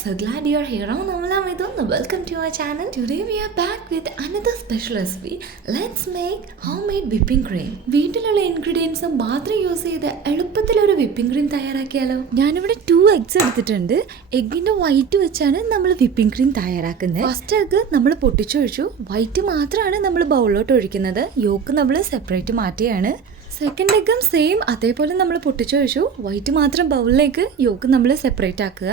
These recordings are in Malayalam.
So glad you're here. Welcome to our channel. Today we are back with another special recipe. Let's make homemade whipping cream. വീട്ടിലുള്ള ഇൻഗ്രീഡിയൻസ് മാത്രം യൂസ് ചെയ്ത് എളുപ്പത്തിൽ ഒരു whipping cream തയ്യാറാക്കിയാലോ? ഞാനിവിടെ 2 eggs എടുത്തിട്ടുണ്ട്. എഗ്ഗിന്റെ വൈറ്റ് വെച്ചാണ് നമ്മൾ whipping cream തയ്യാറാക്കുന്നത്. ഫസ്റ്റ് എഗ്ഗ് നമ്മൾ പൊട്ടിച്ചൊഴിച്ചു. വൈറ്റ് മാത്രമാണ് നമ്മൾ ബൗളിലോട്ട് ഒഴിക്കുന്നത്. യോക്ക് നമ്മൾ സെപ്പറേറ്റ് മാറ്റിയാണ്. സെക്കൻഡ് എഗ്ഗും സെയിം അതേപോലെ നമ്മൾ പൊട്ടിച്ചൊഴിച്ചു. വൈറ്റ് മാത്രം ബൗളിലേക്ക് യോക്ക് നമ്മൾ സെപ്പറേറ്റ് ആക്കുക.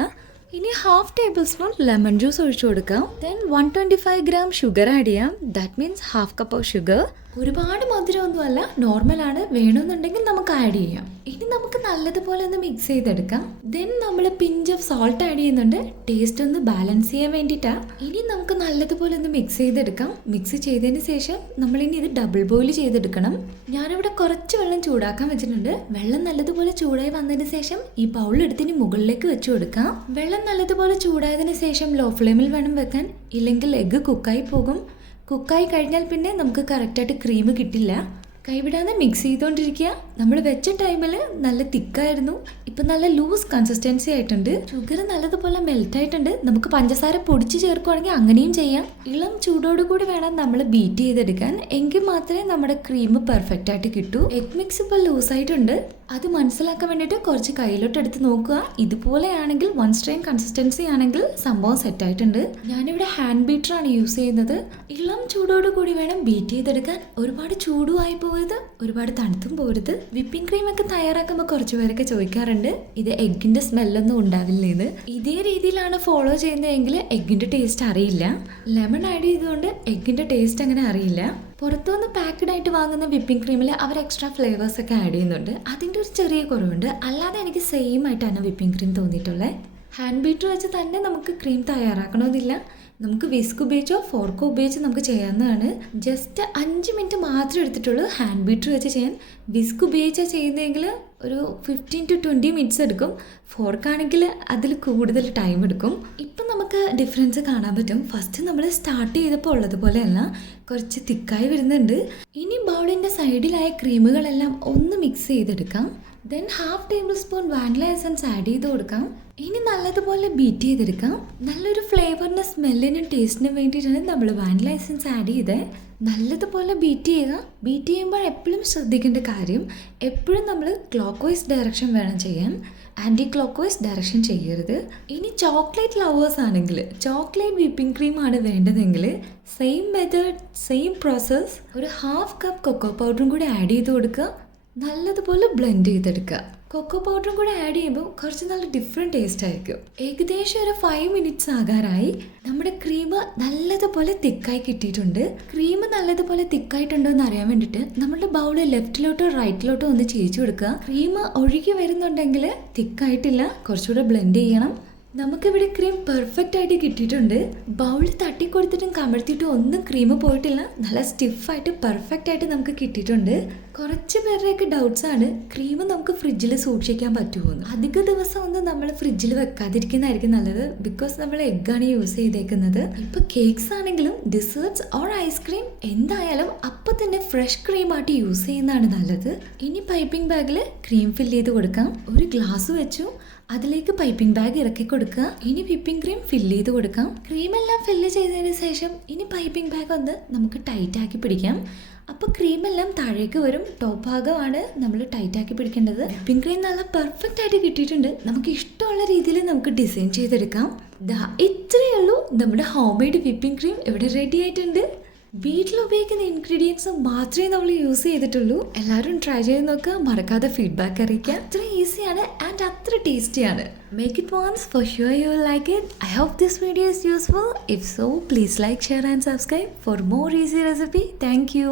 ഇനി 1/2 ടേബിൾ സ്പൂൺ ലെമൺ ജ്യൂസ് ഒഴിച്ചു കൊടുക്കാം. ദെൻ 125 ഗ്രാം ഷുഗർ ആഡ് ചെയ്യാം. That means 1/2 cup of sugar. ഒരുപാട് മധുരമൊന്നുമല്ല, നോർമലാണ്. വേണമെന്നുണ്ടെങ്കിൽ നമുക്ക് ആഡ് ചെയ്യാം. ഇനി നമുക്ക് നല്ലതുപോലെ ഒന്ന് മിക്സ് ചെയ്തെടുക്കാം. ദെൻ നമ്മൾ പിഞ്ച് ഓഫ് സോൾട്ട് ആഡ് ചെയ്യുന്നുണ്ട്, ടേസ്റ്റ് ഒന്ന് ബാലൻസ് ചെയ്യാൻ വേണ്ടിയിട്ടാണ്. ഇനി നമുക്ക് നല്ലതുപോലെ ഒന്ന് മിക്സ് ചെയ്തെടുക്കാം. മിക്സ് ചെയ്തതിന് ശേഷം നമ്മളിനി ഇത് ഡബിൾ ബോയിൽ ചെയ്തെടുക്കണം. ഞാനിവിടെ കുറച്ച് വെള്ളം ചൂടാക്കാൻ വെച്ചിട്ടുണ്ട്. വെള്ളം നല്ലതുപോലെ ചൂടായി വന്നതിന് ശേഷം ഈ ബൗളെടുത്തിന് മുകളിലേക്ക് വെച്ച് കൊടുക്കാം. വെള്ളം നല്ലതുപോലെ ചൂടായതിന് ശേഷം ലോ ഫ്ലെയിമിൽ വേണം വെക്കാൻ, ഇല്ലെങ്കിൽ എഗ്ഗ് കുക്കായി പോകും. കുക്കായി കഴിഞ്ഞാൽ പിന്നെ നമുക്ക് കറക്റ്റായിട്ട് ക്രീം കിട്ടില്ല. കൈവിടാതെ മിക്സ് ചെയ്തുകൊണ്ടിരിക്കുക. നമ്മൾ വെച്ച ടൈമിൽ നല്ല തിക്കായിരുന്നു, ഇപ്പം നല്ല ലൂസ് കൺസിസ്റ്റൻസി ആയിട്ടുണ്ട്. ഷുഗർ നല്ലതുപോലെ മെൽറ്റ് ആയിട്ടുണ്ട്. നമുക്ക് പഞ്ചസാര പൊടിച്ച് ചേർക്കുകയാണെങ്കിൽ അങ്ങനെയും ചെയ്യാം. ഇളം ചൂടോടുകൂടി വേണം നമ്മൾ ബീറ്റ് ചെയ്തെടുക്കാൻ, എങ്കിൽ മാത്രമേ നമ്മുടെ ക്രീം പെർഫെക്റ്റ് ആയിട്ട് കിട്ടൂ. എഗ് മിക്സ് ഇപ്പോൾ ലൂസായിട്ടുണ്ട്. അത് മനസ്സിലാക്കാൻ വേണ്ടിയിട്ട് കുറച്ച് കയ്യിലോട്ട് എടുത്ത് നോക്കുക. ഇതുപോലെയാണെങ്കിൽ 1 സ്ട്രെയിൻ കൺസിസ്റ്റൻസി ആണെങ്കിൽ സംഭവം സെറ്റായിട്ടുണ്ട്. ഞാനിവിടെ ഹാൻഡ് ബീറ്ററാണ് യൂസ് ചെയ്യുന്നത്. ഇളം ചൂടോട് കൂടി വേണം ബീറ്റ് ചെയ്തെടുക്കാൻ. ഒരുപാട് ചൂടുമായി പോകരുത്, ഒരുപാട് തണുത്തും പോകരുത്. വിപ്പിംഗ് ക്രീം ഒക്കെ തയ്യാറാക്കുമ്പോൾ കുറച്ച് പേരൊക്കെ ചോദിക്കാറുണ്ട് ഇത് എഗ്ഗിന്റെ സ്മെല്ലൊന്നും ഉണ്ടാവില്ലേന്ന്. ഇതേ രീതിയിലാണ് ഫോളോ ചെയ്യുന്നതെങ്കിൽ എഗ്ഗിന്റെ ടേസ്റ്റ് അറിയില്ല. ലെമൺ ആഡ് ചെയ്തുകൊണ്ട് എഗ്ഗിന്റെ ടേസ്റ്റ് അങ്ങനെ അറിയില്ല. പുറത്തുനിന്ന് പാക്കഡ് ആയിട്ട് വാങ്ങുന്ന വിപ്പിംഗ് ക്രീമിൽ അവർ എക്സ്ട്രാ ഫ്ലേവേഴ്സ് ഒക്കെ ആഡ് ചെയ്യുന്നുണ്ട്. അതിൻ്റെ ഒരു ചെറിയ കുറവുണ്ട്. അല്ലാതെ എനിക്ക് സെയിം ആയിട്ടാണ് വിപ്പിംഗ് ക്രീം തോന്നിയിട്ടുള്ളത്. ഹാൻഡ് ബീറ്റർ വെച്ച് തന്നെ നമുക്ക് ക്രീം തയ്യാറാക്കണമെന്നില്ല. നമുക്ക് വിസ്ക് ഉപയോഗിച്ചോ ഫോർക്കോ ഉപയോഗിച്ച് നമുക്ക് ചെയ്യാവുന്നതാണ്. ജസ്റ്റ് 5 മിനിറ്റ് മാത്രമേ എടുത്തിട്ടുള്ളൂ ഹാൻഡ് ബീറ്റർ വെച്ച് ചെയ്യാൻ. വിസ്ക് ഉപയോഗിച്ചാൽ ചെയ്യുന്നതെങ്കിൽ ഒരു 15 to 20 മിനിറ്റ്സ് എടുക്കും. ഫോർക്കാണെങ്കിൽ അതിൽ കൂടുതൽ ടൈം എടുക്കും. ഇപ്പം നമുക്ക് ഡിഫറൻസ് കാണാൻ പറ്റും. ഫസ്റ്റ് നമ്മൾ സ്റ്റാർട്ട് ചെയ്തപ്പോൾ ഉള്ളതുപോലെയല്ല, കുറച്ച് തിക്കായി വരുന്നുണ്ട്. ഇനി ബൗളിൻ്റെ സൈഡിലായ ക്രീമുകളെല്ലാം ഒന്ന് മിക്സ് ചെയ്തെടുക്കാം. Then 1/2 table spoon vanilla essence add ചെയ്ത് കൊടുക്കാം. ഇനി നല്ലതുപോലെ ബീറ്റ് ചെയ്തെടുക്കാം. നല്ലൊരു ഫ്ലേവറിന് സ്മെല്ലിനും ടേസ്റ്റിനും വേണ്ടിയിട്ടാണ് നമ്മൾ വാനില എസൻസ് ആഡ് ചെയ്തത്. നല്ലതുപോലെ ബീറ്റ് ചെയ്യുക. ബീറ്റ് ചെയ്യുമ്പോൾ എപ്പോഴും ശ്രദ്ധിക്കേണ്ട കാര്യം, എപ്പോഴും നമ്മൾ ക്ലോക്ക് വൈസ് ഡയറക്ഷൻ വേണം ചെയ്യാൻ, ആൻറ്റി ക്ലോക്ക് വൈസ് ഡയറക്ഷൻ ചെയ്യരുത്. ഇനി ചോക്ലേറ്റ് ലവേഴ്സ് ആണെങ്കിൽ ചോക്ലേറ്റ് വിപ്പിംഗ് ക്രീം ആണ് വേണ്ടതെങ്കിൽ സെയിം മെത്തേഡ് സെയിം പ്രോസസ്സ്. ഒരു 1/2 കപ്പ് കൊക്കോ പൗഡറും കൂടി ആഡ് ചെയ്ത് കൊടുക്കുക. നല്ലതുപോലെ ബ്ലെൻഡ് ചെയ്തെടുക്കുക. കൊക്കോ പൗഡറും കൂടെ ആഡ് ചെയ്യുമ്പോൾ കുറച്ച് നല്ല ഡിഫറെൻറ്റ് ടേസ്റ്റ് ആയിരിക്കും. ഏകദേശം ഒരു 5 മിനിറ്റ്സ് ആകാറായി. നമ്മുടെ ക്രീം നല്ലതുപോലെ തിക്കായി കിട്ടിയിട്ടുണ്ട്. ക്രീം നല്ലതുപോലെ തിക്കായിട്ടുണ്ടോ എന്ന് അറിയാൻ വേണ്ടിയിട്ട് നമ്മുടെ ബൗള് ലെഫ്റ്റിലോട്ടോ റൈറ്റിലോട്ടോ ഒന്ന് ചേച്ചു കൊടുക്കുക. ക്രീം ഒഴുകി വരുന്നുണ്ടെങ്കിൽ തിക്കായിട്ടില്ല, കുറച്ചുകൂടെ ബ്ലെൻഡ് ചെയ്യണം. നമുക്കിവിടെ ക്രീം പെർഫെക്റ്റ് ആയിട്ട് കിട്ടിയിട്ടുണ്ട്. ബൗളിൽ തട്ടിക്കൊടുത്തിട്ടും കമഴ്ത്തിയിട്ടും ഒന്നും ക്രീം പോയിട്ടില്ല. നല്ല സ്റ്റിഫായിട്ട് പെർഫെക്റ്റ് ആയിട്ട് നമുക്ക് കിട്ടിയിട്ടുണ്ട്. കുറച്ച് പേരുടെയൊക്കെ ഡൗട്ട്സ് ആണ് ക്രീം നമുക്ക് ഫ്രിഡ്ജിൽ സൂക്ഷിക്കാൻ പറ്റുമോന്ന്. അധിക ദിവസം ഒന്നും നമ്മൾ ഫ്രിഡ്ജിൽ വെക്കാതിരിക്കുന്നതായിരിക്കും നല്ലത്. ബിക്കോസ് നമ്മൾ എഗ്ഗാണ് യൂസ് ചെയ്തേക്കുന്നത്. ഇപ്പൊ കേക്ക്സ് ആണെങ്കിലും ഡിസേർട്ട്സ് ഓർ ഐസ്ക്രീം എന്തായാലും അപ്പം തന്നെ ഫ്രഷ് ക്രീം ആയിട്ട് യൂസ് ചെയ്യുന്നതാണ് നല്ലത്. ഇനി പൈപ്പിംഗ് ബാഗിൽ ക്രീം ഫില്ല് ചെയ്ത് കൊടുക്കാം. ഒരു ഗ്ലാസ് വെച്ചു, അതിലേക്ക് പൈപ്പിംഗ് ബാഗ് ഇറക്കി കൊടുക്കുക. ഇനി വിപ്പിംഗ് ക്രീം ഫില്ല് ചെയ്ത് കൊടുക്കാം. ക്രീമെല്ലാം ഫില്ല് ചെയ്തതിന് ശേഷം ഇനി പൈപ്പിംഗ് ബാഗ് ഒന്ന് നമുക്ക് ടൈറ്റ് ആക്കി പിടിക്കാം. അപ്പോൾ ക്രീമെല്ലാം താഴേക്ക് വരും. ടോപ്പ് ഭാഗമാണ് നമ്മൾ ടൈറ്റ് ആക്കി പിടിക്കേണ്ടത്. വിപ്പിംഗ് ക്രീം നല്ല പെർഫെക്റ്റ് ആയിട്ട് കിട്ടിയിട്ടുണ്ട്. നമുക്ക് ഇഷ്ടമുള്ള രീതിയിൽ നമുക്ക് ഡിസൈൻ ചെയ്തെടുക്കാം. ഇത്രയേ ഉള്ളൂ, നമ്മുടെ ഹോം മെയ്ഡ് വിപ്പിംഗ് ക്രീം ഇവിടെ റെഡി ആയിട്ടുണ്ട്. വീട്ടിൽ ഉപയോഗിക്കുന്ന ഇൻഗ്രീഡിയൻസ് മാത്രമേ നമ്മൾ യൂസ് ചെയ്തിട്ടുള്ളൂ. എല്ലാവരും ട്രൈ ചെയ്ത് നോക്കുക, മറക്കാതെ ഫീഡ്ബാക്ക് അറിയിക്കുക. അത്ര ഈസിയാണ് ആൻഡ് അത്ര ടേസ്റ്റിയാണ്. Make it once, for sure you will like it. I hope this video is useful. If so, please like, share and subscribe for more easy recipe. Thank you.